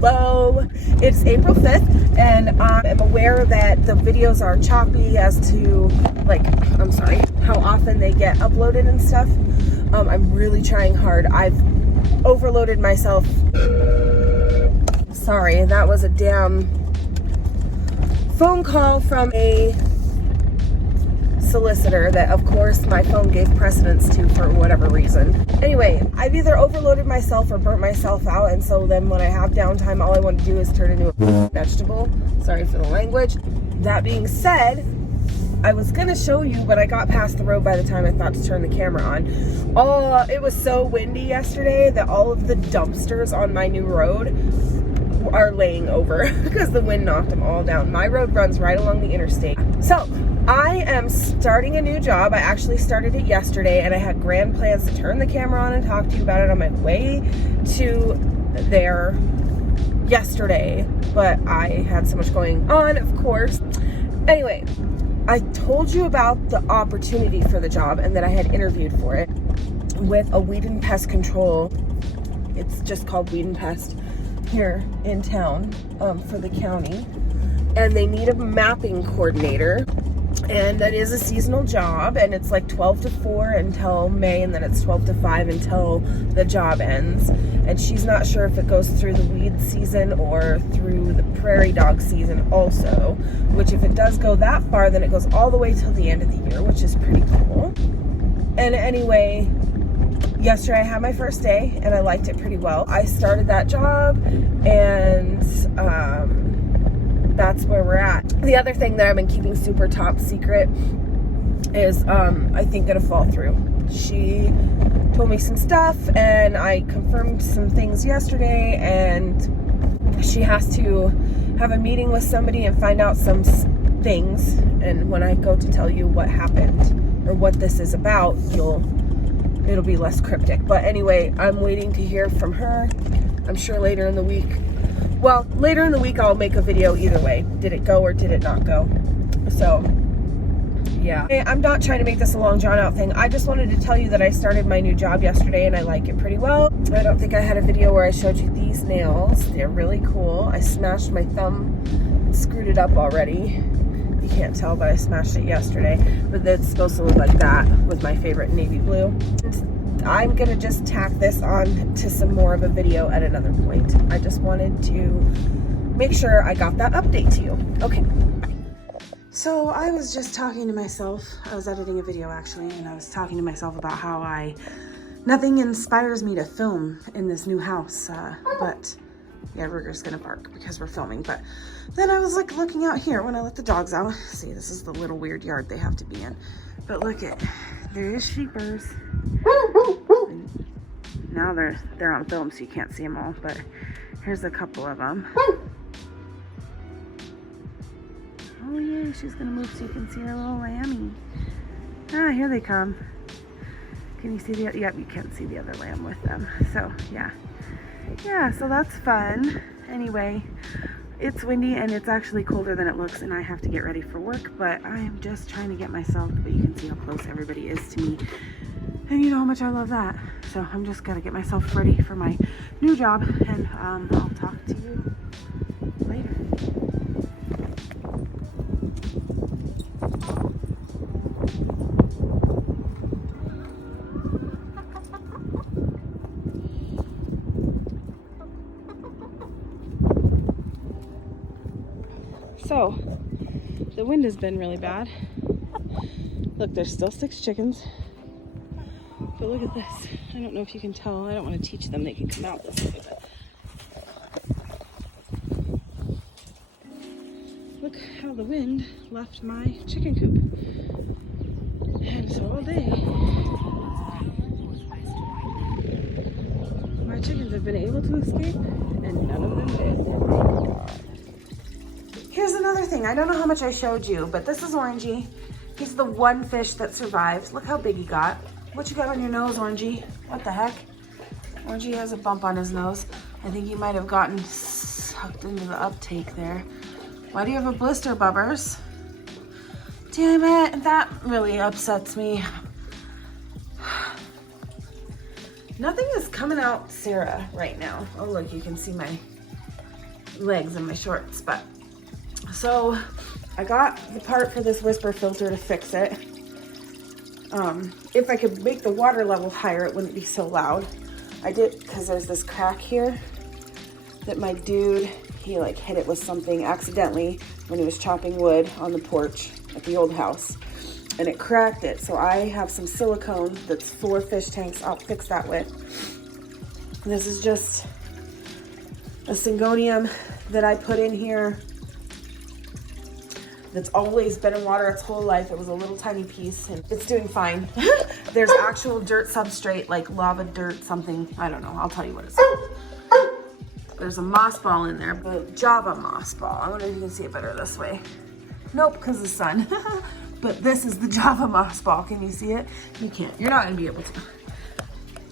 Hello, it's April 5th and I am aware that the videos are choppy as to how often they get uploaded and stuff. I'm really trying hard. I've overloaded myself. Sorry, that was a damn phone call from a solicitor that of course my phone gave precedence to for whatever reason. Anyway, I've either overloaded myself or burnt myself out, and so then when I have downtime, all I want to do is turn into a vegetable. Sorry for the language. That being said, I was gonna show you, but I got past the road by the time I thought to turn the camera on. It was so windy yesterday that all of the dumpsters on my new road are laying over because the wind knocked them all down. My road runs right along the interstate. So I am starting a new job. I actually started it yesterday, and I had grand plans to turn the camera on and talk to you about it on my way to there yesterday, but I had so much going on, of course. Anyway, I told you about the opportunity for the job and that I had interviewed for it with a weed and pest control. It's just called Weed and Pest here in town for the county, and they need a mapping coordinator, and that is a seasonal job, and it's like 12 to 4 until May, and then it's 12 to 5 until the job ends. And she's not sure if it goes through the weed season or through the prairie dog season also, which if it does go that far, then it goes all the way till the end of the year, which is pretty cool. And anyway, yesterday I had my first day and I liked it pretty well. I started that job, and that's where we're at. The other thing that I've been keeping super top secret is I think gonna fall through. She told me some stuff and I confirmed some things yesterday, and she has to have a meeting with somebody and find out some things, and when I go to tell you what happened or what this is about, it'll be less cryptic. But anyway, I'm waiting to hear from her. I'm sure later in the week. Well, later in the week I'll make a video either way. Did it go or did it not go? So, yeah. I'm not trying to make this a long drawn out thing. I just wanted to tell you that I started my new job yesterday and I like it pretty well. I don't think I had a video where I showed you these nails. They're really cool. I smashed my thumb, screwed it up already. You can't tell, but I smashed it yesterday. But it's supposed to look like that with my favorite navy blue. And I'm gonna just tack this on to some more of a video at another point. I just wanted to make sure I got that update to you. Okay. So I was just talking to myself. I was editing a video actually, and I was talking to myself about how nothing inspires me to film in this new house. But yeah, Ruger's gonna bark because we're filming. But then I was like looking out here when I let the dogs out. See, this is the little weird yard they have to be in. But look at, there's sheepers. Now they're on film, so you can't see them all. But here's a couple of them. Oh yeah, she's gonna move so you can see her little lammy. Ah, here they come. Can you see the? Yep, you can't see the other lamb with them. So yeah. Yeah, so that's fun. Anyway, it's windy and it's actually colder than it looks, and I have to get ready for work, but I am just trying to get myself, but you can see how close everybody is to me. And you know how much I love that. So I'm just gonna get myself ready for my new job, and I'll talk to you later. So, the wind has been really bad. Look, there's still 6 chickens. But look at this. I don't know if you can tell. I don't want to teach them. They can come out this way. But look how the wind left my chicken coop. And so all day, my chickens have been able to escape, and none of them did. Here's another thing. I don't know how much I showed you, but this is Orangey. He's the one fish that survived. Look how big he got. What you got on your nose, Orangey? What the heck? Orangey has a bump on his nose. I think he might have gotten sucked into the uptake there. Why do you have a blister, Bubbers? Damn it, that really upsets me. Nothing is coming out Sarah right now. Oh look, you can see my legs in my shorts. But so I got the part for this Whisper filter to fix it. If I could make the water level higher, it wouldn't be so loud. I did, because there's this crack here that my dude, he like hit it with something accidentally when he was chopping wood on the porch at the old house, and it cracked it. So I have some silicone that's 4 fish tanks. I'll fix that with. This is just a Syngonium that I put in here that's always been in water its whole life. It was a little tiny piece and it's doing fine. There's actual dirt substrate, like lava dirt something. I don't know, I'll tell you what it's called. There's a moss ball in there, but Java moss ball. I wonder if you can see it better this way. Nope, because of the sun. But this is the Java moss ball. Can you see it? You can't. You're not gonna be able to.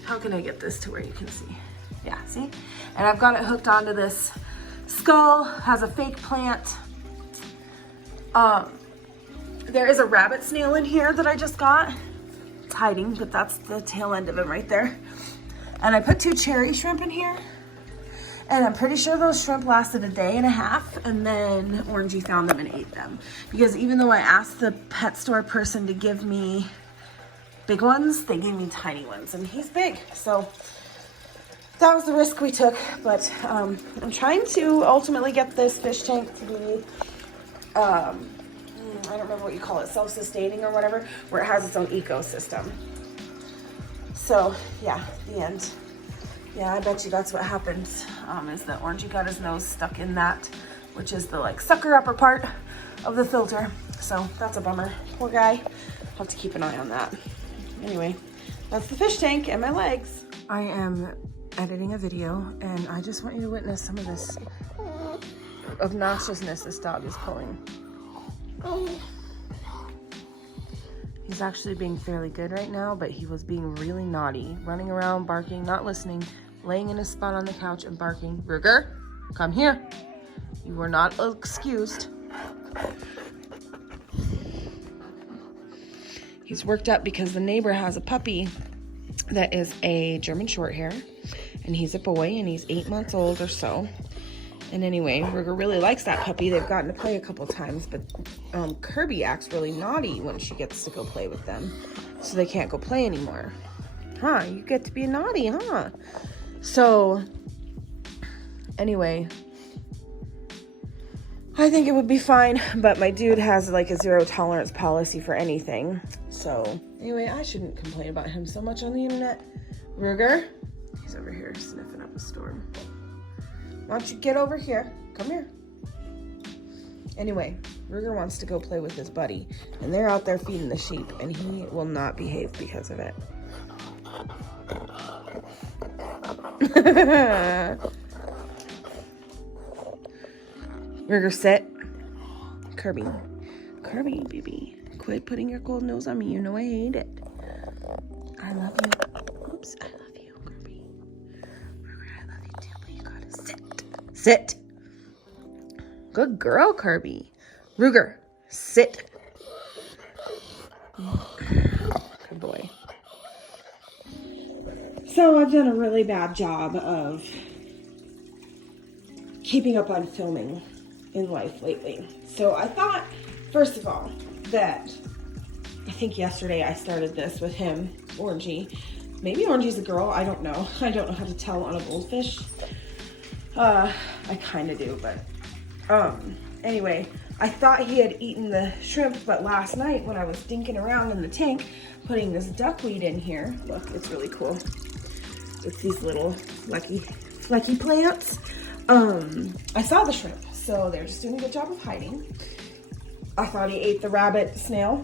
How can I get this to where you can see? Yeah, see? And I've got it hooked onto this skull, has a fake plant. There is a rabbit snail in here that I just got. It's hiding, but that's the tail end of him right there. And I put 2 cherry shrimp in here. And I'm pretty sure those shrimp lasted a day and a half, and then Orangey found them and ate them. Because even though I asked the pet store person to give me big ones, they gave me tiny ones, and he's big. So that was the risk we took. But I'm trying to ultimately get this fish tank to be, I don't remember what you call it, self-sustaining or whatever, where it has its own ecosystem. So yeah, the end. Yeah, I bet you that's what happens, is that Orangey got his nose stuck in that, which is the like sucker upper part of the filter. So that's a bummer. Poor guy. I'll have to keep an eye on that. Anyway, that's the fish tank and my legs. I am editing a video and I just want you to witness some of this obnoxiousness this dog is pulling. He's actually being fairly good right now, but he was being really naughty, running around, barking, not listening, laying in his spot on the couch and barking. Ruger, come here. You are not excused. He's worked up because the neighbor has a puppy that is a German Shorthair, and he's a boy, and he's 8 months old or so. And anyway, Ruger really likes that puppy. They've gotten to play a couple times, but Kirby acts really naughty when she gets to go play with them. So they can't go play anymore. Huh, you get to be naughty, huh? So, anyway, I think it would be fine, but my dude has like a 0 tolerance policy for anything. So, anyway, I shouldn't complain about him so much on the internet. Ruger, he's over here sniffing up a storm. Why don't you get over here? Come here. Anyway, Ruger wants to go play with his buddy, and they're out there feeding the sheep, and he will not behave because of it. Ruger, sit. Kirby. Kirby, baby. Quit putting your cold nose on me. You know I hate it. I love you. Oops, I love you, Kirby. Ruger, I love you too, but you gotta sit. Sit. Good girl, Kirby. Ruger, sit. Good boy. So I've done a really bad job of keeping up on filming in life lately. So I thought, first of all, that I think yesterday I started this with him, Orangey. Maybe Orangey's a girl, I don't know. I don't know how to tell on a goldfish. I kind of do, but anyway, I thought he had eaten the shrimp, but last night when I was dinking around in the tank, putting this duckweed in here, look, it's really cool. It's these little flecky plants. I saw the shrimp, so they're just doing a good job of hiding. I thought he ate the rabbit snail.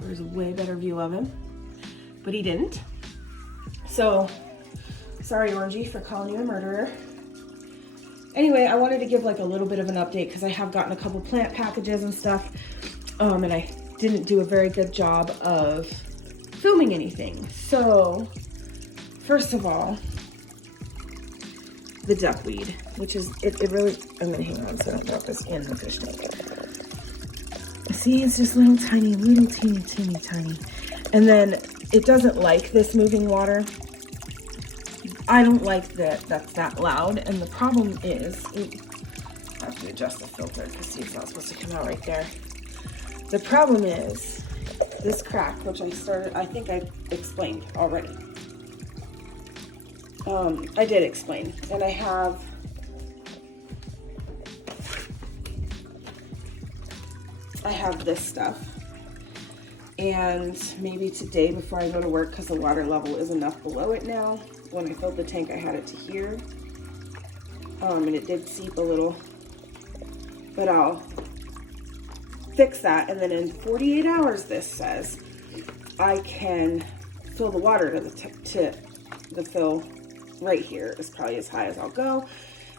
There's a way better view of him, but he didn't. So, sorry, Orangey, for calling you a murderer. Anyway, I wanted to give like a little bit of an update because I have gotten a couple plant packages and stuff, and I didn't do a very good job of filming anything. So, first of all, the duckweed, which is, it really, I'm gonna hang on so I don't drop this in the fish tank. See, it's just little tiny, tiny. And then it doesn't like this moving water. I don't like that that's that loud. And the problem is, I have to adjust the filter because see, it's not supposed to come out right there. The problem is this crack, which I think I explained already. I did explain, and I have this stuff, and maybe today before I go to work, because the water level is enough below it now. When I filled the tank, I had it to here, and it did seep a little, but I'll fix that, and then in 48 hours, this says, I can fill the water to the fill right here is probably as high as I'll go,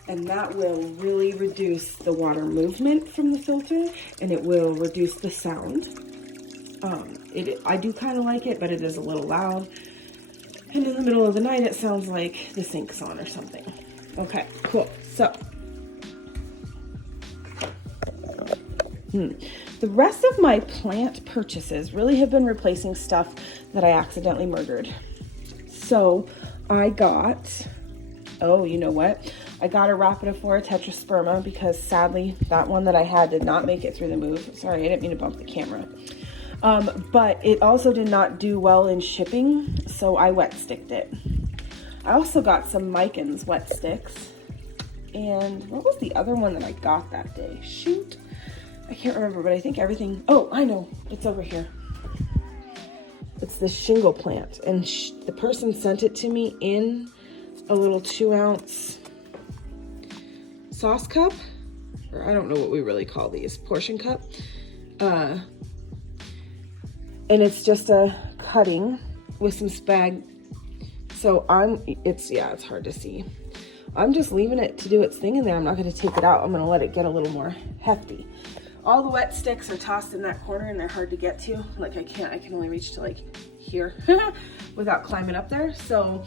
and that will really reduce the water movement from the filter, and it will reduce the sound. I do kind of like it, but it is a little loud, and in the middle of the night it sounds like the sink's on or something. Okay, cool. So the rest of my plant purchases really have been replacing stuff that I accidentally murdered. So I got, oh, you know what? I got a Rhaphidophora tetrasperma because sadly that one that I had did not make it through the move. Sorry, I didn't mean to bump the camera. But it also did not do well in shipping, so I wet sticked it. I also got some Micans wet sticks. And what was the other one that I got that day? Shoot. I can't remember, but I think everything, oh, I know, it's over here. It's this shingle plant, and the person sent it to me in a little 2-ounce sauce cup, or I don't know what we really call these, portion cup. And it's just a cutting with some spag. So it's hard to see. I'm just leaving it to do its thing in there. I'm not going to take it out. I'm going to let it get a little more hefty. All the wet sticks are tossed in that corner, and they're hard to get to. Like I can only reach to like here without climbing up there. So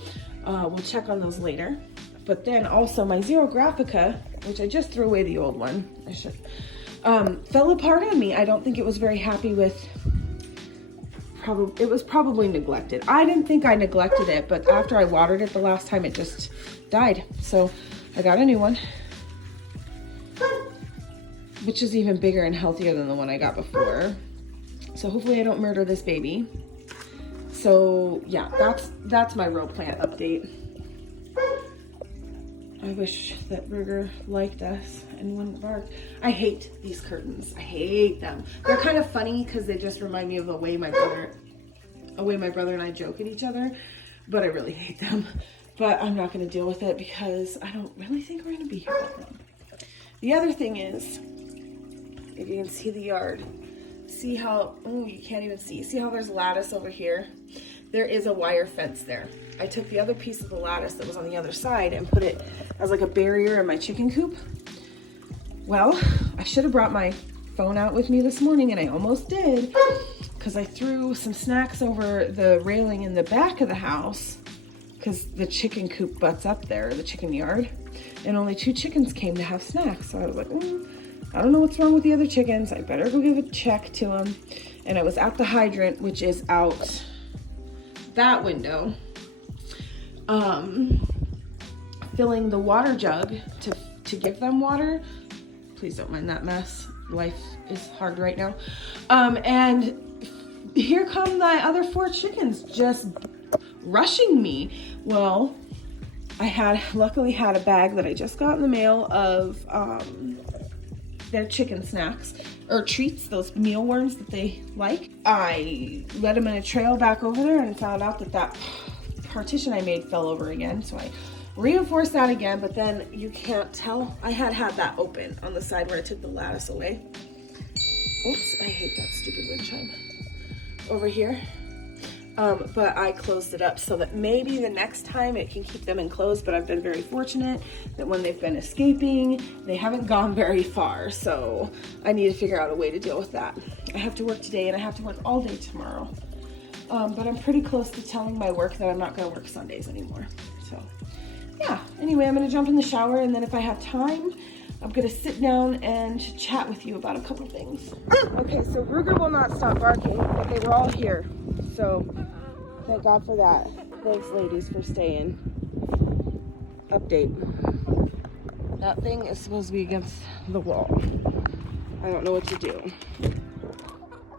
we'll check on those later. But then also my Xerographica, which I just threw away the old one. I should. Fell apart on me. I don't think it was very happy with, it was probably neglected. I didn't think I neglected it, but after I watered it the last time, it just died. So I got a new one, which is even bigger and healthier than the one I got before. So hopefully I don't murder this baby. So yeah, that's my row plant update. I wish that Burger liked us and wouldn't bark. I hate these curtains. I hate them. They're kind of funny because they just remind me of the way my brother and I joke at each other, but I really hate them. But I'm not going to deal with it because I don't really think we're going to be here with them. The other thing is, if you can see the yard, see how, oh, you can't even see how there's lattice over here? There is a wire fence there. I took the other piece of the lattice that was on the other side and put it as like a barrier in my chicken coop. Well, I should have brought my phone out with me this morning, and I almost did, because I threw some snacks over the railing in the back of the house because the chicken coop butts up there, the chicken yard, and only 2 chickens came to have snacks. So I was like, I don't know what's wrong with the other chickens. I better go give a check to them. And I was at the hydrant, which is out that window, filling the water jug to give them water. Please don't mind that mess. Life is hard right now. And here come the other 4 chickens just rushing me. Well, I luckily had a bag that I just got in the mail of their chicken snacks or treats, those mealworms that they like. I let them in a trail back over there and found out that partition I made fell over again. So I reinforced that again, but then you can't tell. I had that open on the side where I took the lattice away. Oops, I hate that stupid wind chime over here. But I closed it up so that maybe the next time it can keep them enclosed, but I've been very fortunate that when they've been escaping, they haven't gone very far. So I need to figure out a way to deal with that. I have to work today and I have to work all day tomorrow. But I'm pretty close to telling my work that I'm not going to work Sundays anymore. So yeah, anyway, I'm going to jump in the shower, and then if I have time, I'm going to sit down and chat with you about a couple things. Okay, so Ruger will not stop barking, but they were all here. So thank God for that. Thanks, ladies, for staying. Update. That thing is supposed to be against the wall. I don't know what to do.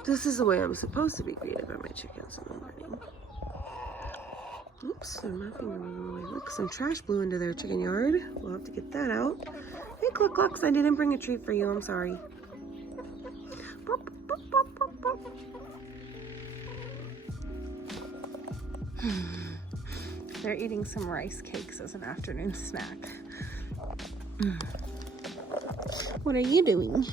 This is the way I'm supposed to be greeted by my chickens in the morning. Oops, they're moving. Look, some trash blew into their chicken yard. We'll have to get that out. Hey, Cluck Clucks, I didn't bring a treat for you. I'm sorry. Boop, boop, boop, boop, boop. They're eating some rice cakes as an afternoon snack. What are you doing?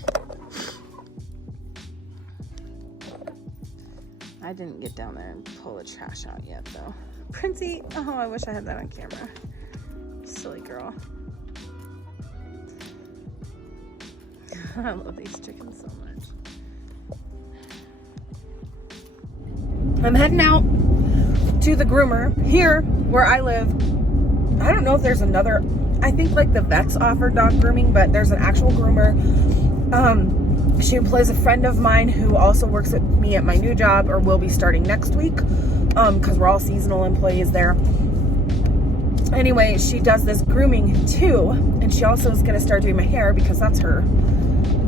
I didn't get down there and pull the trash out yet, though. Princey, oh, I wish I had that on camera. Silly girl. I love these chickens so much. I'm heading out to the groomer here where I live. I don't know if there's another, I think like the vets offer dog grooming, but there's an actual groomer. She employs a friend of mine who also works with me at my new job, or will be starting next week, because we're all seasonal employees there. Anyway, she does this grooming too, and she also is going to start doing my hair because that's her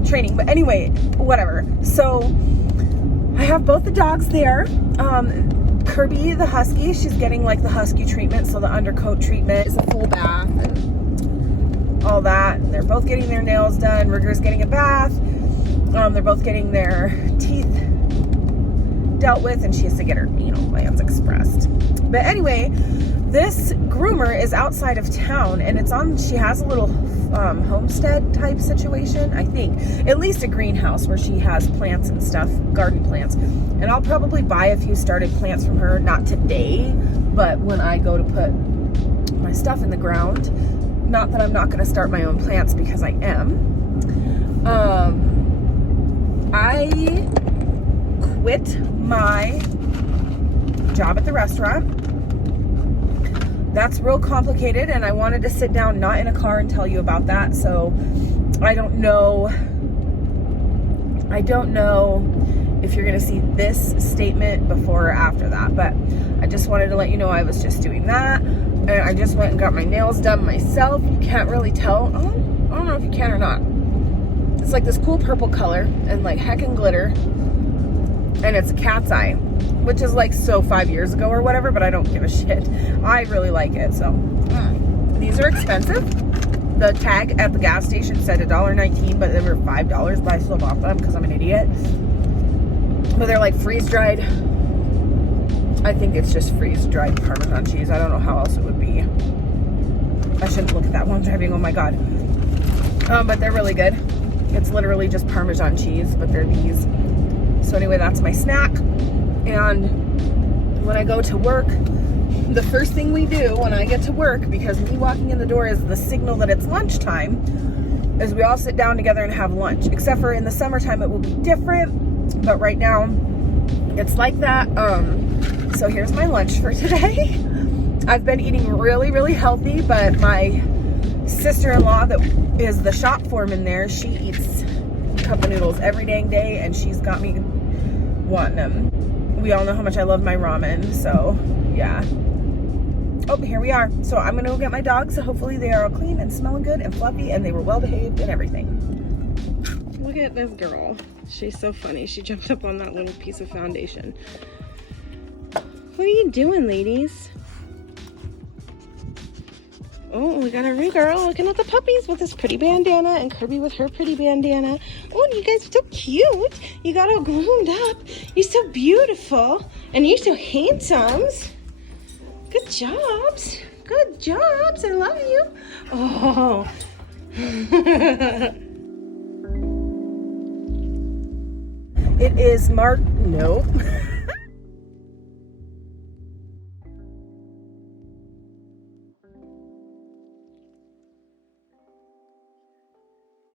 training. But anyway, whatever. So I have both the dogs there. Kirby, the husky, she's getting like the husky treatment, so the undercoat treatment is a full bath and all that. And they're both getting their nails done. Rigger's getting a bath. They're both getting their teeth dealt with, and she has to get her, plans expressed. But anyway, this groomer is outside of town, and she has a little homestead type situation, I think. At least a greenhouse where she has plants and stuff, garden plants. And I'll probably buy a few started plants from her, not today, but when I go to put my stuff in the ground. Not that I'm not going to start my own plants, because I am. I quit my job at the restaurant. That's real complicated, and I wanted to sit down, not in a car, and tell you about that. So I don't know if you're going to see this statement before or after that, but I just wanted to let you know I was just doing that. And I just went and got my nails done myself. You can't really tell. I don't know if you can or not. It's like this cool purple color and like heckin' glitter. And it's a cat's eye, which is like so 5 years ago or whatever, but I don't give a shit. I really like it, so. These are expensive. The tag at the gas station said $1.19, but they were $5, but I still bought them because I'm an idiot. But they're like freeze-dried. I think it's just freeze-dried Parmesan cheese. I don't know how else it would be. I shouldn't look at that while I'm driving, oh my God. But they're really good. It's literally just Parmesan cheese, but they're these. So anyway, that's my snack. And when I go to work, the first thing we do when I get to work, because me walking in the door is the signal that it's lunchtime, is we all sit down together and have lunch. Except for in the summertime, it will be different. But right now, it's like that. So here's my lunch for today. I've been eating really, really healthy, but my sister-in-law that is the shop foreman there, she eats cup of noodles every dang day, and she's got me wanting them. We all know how much I love my ramen, so yeah. Oh, here we are. So I'm gonna go get my dogs, so hopefully they are all clean and smelling good and fluffy, and they were well behaved and everything. Look at this girl. She's so funny. She jumped up on that little piece of foundation. What are you doing, ladies? Oh, we got a new girl looking at the puppies with this pretty bandana, and Kirby with her pretty bandana. Oh, you guys are so cute. You got all groomed up. You're so beautiful, and you're so handsome. Good jobs. Good jobs. I love you. Oh. It is March. Nope.